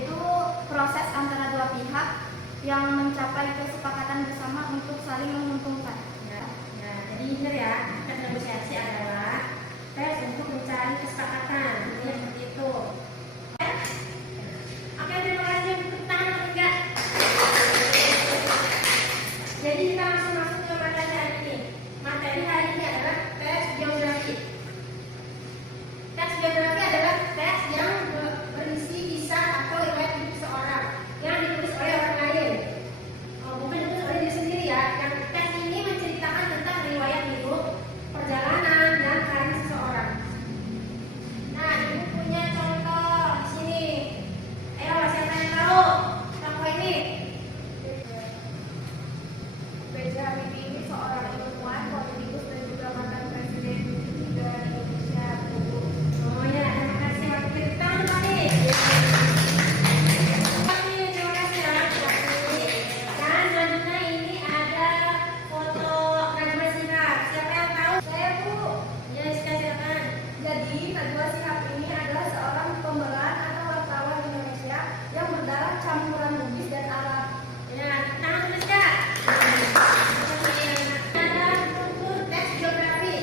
yaitu proses antara dua pihak yang mencapai kesepakatan bersama untuk saling menguntungkan. Nah, jadi benar ya, tes negosiasi adalah tes untuk mencari kesepakatan. Ini seperti itu. Oke, terima kasih. Tepuk tangan atau enggak? Jadi kita langsung masuk ke materi hari ini. Materi hari ini adalah tes geografi. Tes geografi adalah tes yang berisi kisah atau riwayat hidup seseorang yang ditulis oleh orang lain. Bukan ditulis oleh diri sendiri ya. Yang tes ini menceritakan tentang riwayat hidup, perjalanan, dan karir seseorang. Nah, ibu punya contoh di sini. Ayo, siapa yang tahu tokoh ini? B.J. Habibie ini seorang ilmuwan, politikus, dan juga mantan presiden negara Indonesia. Oh ya, terima kasih. Waktu kita tangan kembali. Terima kasih ya. Dan selanjutnya ini ada foto Najwa Shihab. Siapa yang tahu? Saya, Bu. Ya, silakan. Jadi, Najwa Shihab ini adalah seorang pembelaan atau wartawan Indonesia yang berdarah campuran Bugis dan Arab. Ya, tangan tulis Kak. Ada struktur tes geografi.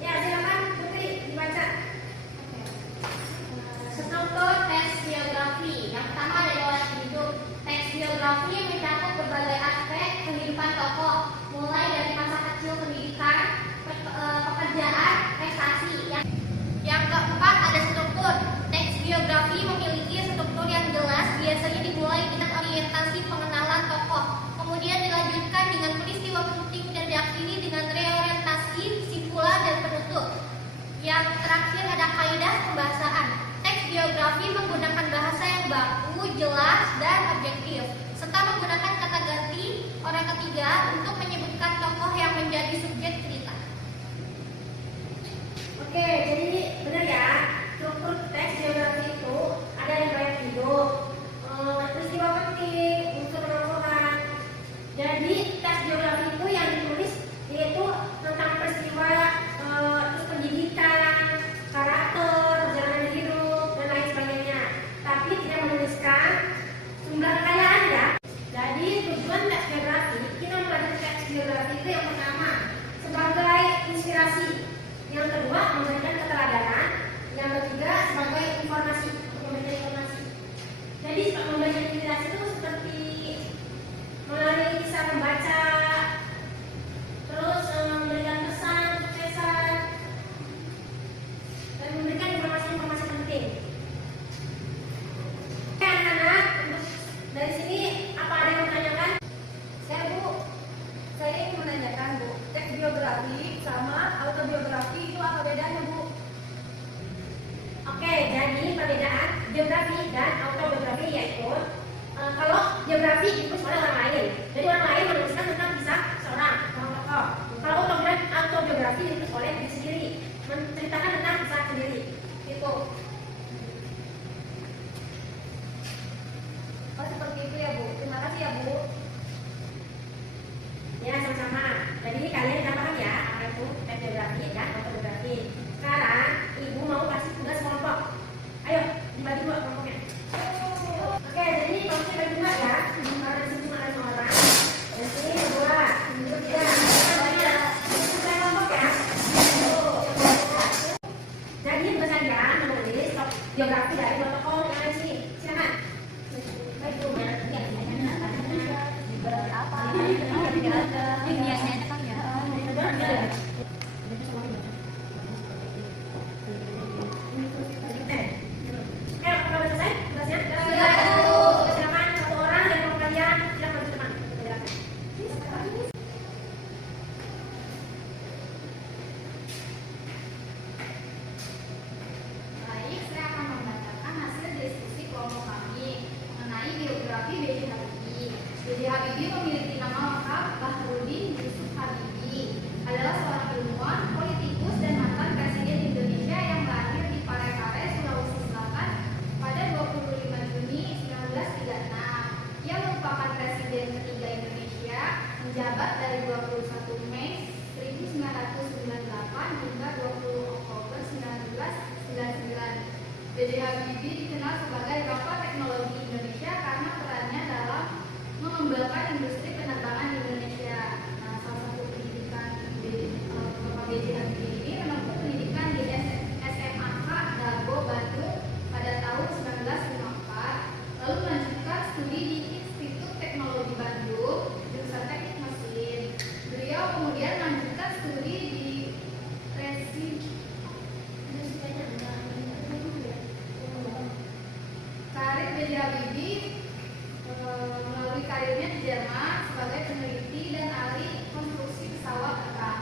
Ya, silakan Putri dibaca. Struktur tes geografi. Yang pertama ada riwayat hidup. Tes geografi mencakup berbagai aspek kehidupan tokoh, mulai dari masa kecil, pendidikan, pekerjaan, prestasi. Yang keempat ada struktur. Teks geografi memiliki struktur yang jelas, biasanya dimulai dengan orientasi pengenalan tokoh, kemudian dilanjutkan dengan peristiwa penting dan diakhiri dengan reorientasi, kesimpulan, dan penutup. Yang terakhir ada kaidah pembahasaan. Teks geografi menggunakan bahasa yang baku, jelas, dan objektif, serta menggunakan kata ganti orang ketiga untuk menyebutkan tokoh yang menjadi subjek cerita. Oke, jadi benar ya. Struktur teks geografi itu ada riwayat hidup, peristiwa penting, unsur penokohan. Jadi tes geografi itu yang ditulis yaitu tentang peristiwa, terus pendidikan, karakter, perjalanan hidup, dan lain sebagainya. Tapi tidak menuliskan sumber kekayaan ya. Jadi tujuan tes geografi, kita mempelajari teks geografi itu yang pertama sebagai inspirasi, yang kedua memberikan keteladanan, yang ketiga sebagai informasi, untuk memberikan informasi. Jadi memberikan inspirasi itu seperti melalui kisah membaca, terus memberikan pesan, kesuksesan, dan memberikan informasi-informasi penting. Oke anak-anak, dari sini apa ada yang menanyakan? Saya, Bu. Saya ingin menanyakan, Bu. Teks biografi sama autobiografi itu apa bedanya, Bu? Oke, jadi perbedaan geografi dan autobiografi yaitu kalau geografi ditulis oleh orang lain, jadi orang lain menuliskan tentang kisah seorang tokoh. Kalau autobiografi ditulis oleh diri sendiri, menceritakan tentang kisah sendiri. Itu. Oh, seperti itu ya, Bu. Terima kasih ya, Bu. Ya, sama-sama. Jadi kalian udah paham ya apa itu tes geografi dan autobiografi. Sekarang ibu mau kasih tugas kelompok. Ayo, dibagi dua kelompoknya. Oke, jadi kelompoknya bagi dua ya. Karena di sini cuma ada 5 orang. Dan sini dua, ini tiga. Kita kelompok ya. Jadi tugas kalian menulis geografi dari dua tokoh yang ada di sini. Silakan. Baik, Bu. Baik, saya akan membacakan hasil diskusi kelompok kami mengenai biografi B.J. Habibie. B.J. Habibie memiliki nama lengkap Bahrudin Yusuf Habibie, adalah seorang dikenal sebagai Bapak Teknologi Indonesia karena perannya dalam mengembangkan industri penerbangan di Indonesia. Nah, salah satu pendidikan Bapak B.J. Habibie ini menempuh pendidikan di SMAK Dago Bandung pada tahun 1954, lalu melanjutkan studi di Institut Teknologi Bandung jurusan Teknik Mesin. Beliau kemudian melanjutkan studi di karir B.J. Habibie melalui karirnya di Jerman sebagai peneliti dan ahli konstruksi pesawat terbang.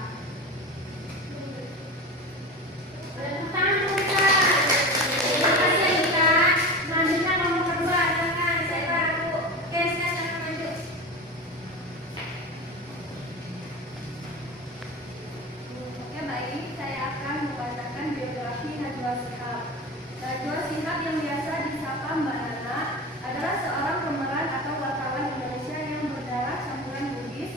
Tepuk tangan dulu, Kak. Terima kasih ya, Kak. Selanjutnya nomor kedua, silakan. Saya baru. Oke, silakan lanjut. Oke, baik, saya akan membacakan biografi Najwa Shihab. Najwa Shihab yang biasa disapa Mbak Nana adalah seorang pemeran atau wartawan Indonesia yang berdarah campuran Bugis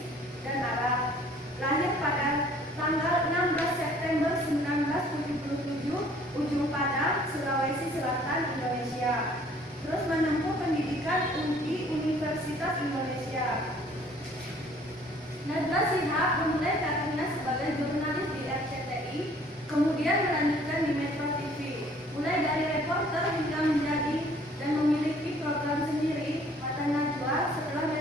dan Arab. Lahir pada tanggal 16 September 1977, Ujung Padang, Sulawesi Selatan, Indonesia. Terus menempuh pendidikan di Universitas Indonesia. Najwa Shihab memulai karirnya sebagai jurnalis di RCTI, kemudian melanjutkan di Metro TV. Mulai dari reporter hingga menjadi dan memiliki program sendiri, Mata Najwa. Setelah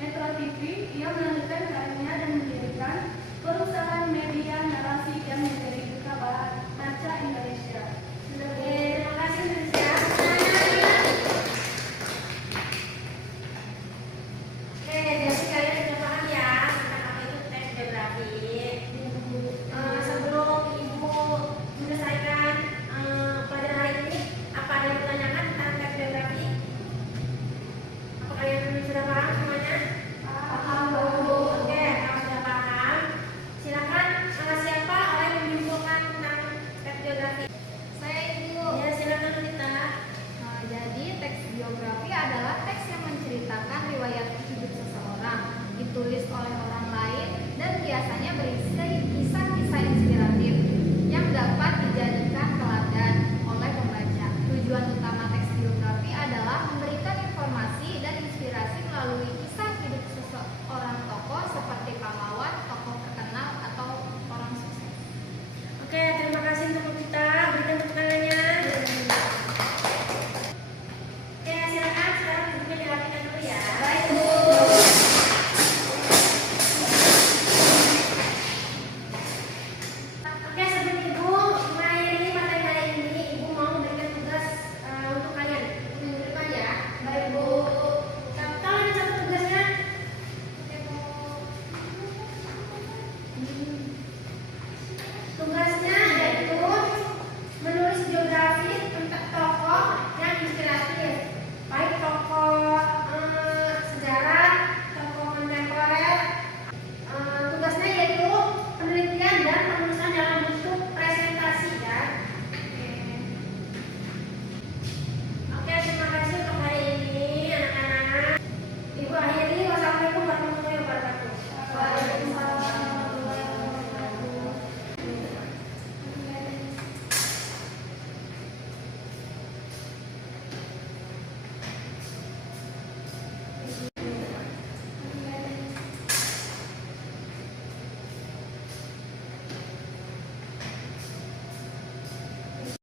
Metro TV, ia melanjutkan karirnya dan mendirikan perusahaan media narasi yang menjadi duta baca Indonesia. Oke, terima kasih, Indonesia. Oke, jadi kalian sudah paham ya tentang apa itu teks biografi. Sebelum Ibu menyelesaikan pelajaran hari ini, apa ada yang ditanyakan tentang teks biografi? Apa kalian sudah paham semuanya? Paham, Bu. Oke, kalau sudah paham, silakan siapa orang yang menyimpulkan tentang teks biografi? Saya Ibu. Ya, silakan Lita. Nah, jadi teks biografi adalah teks yang menceritakan riwayat hidup seseorang, ditulis oleh orang lain dan biasanya berisi kisah-kisah inspiratif yang dapat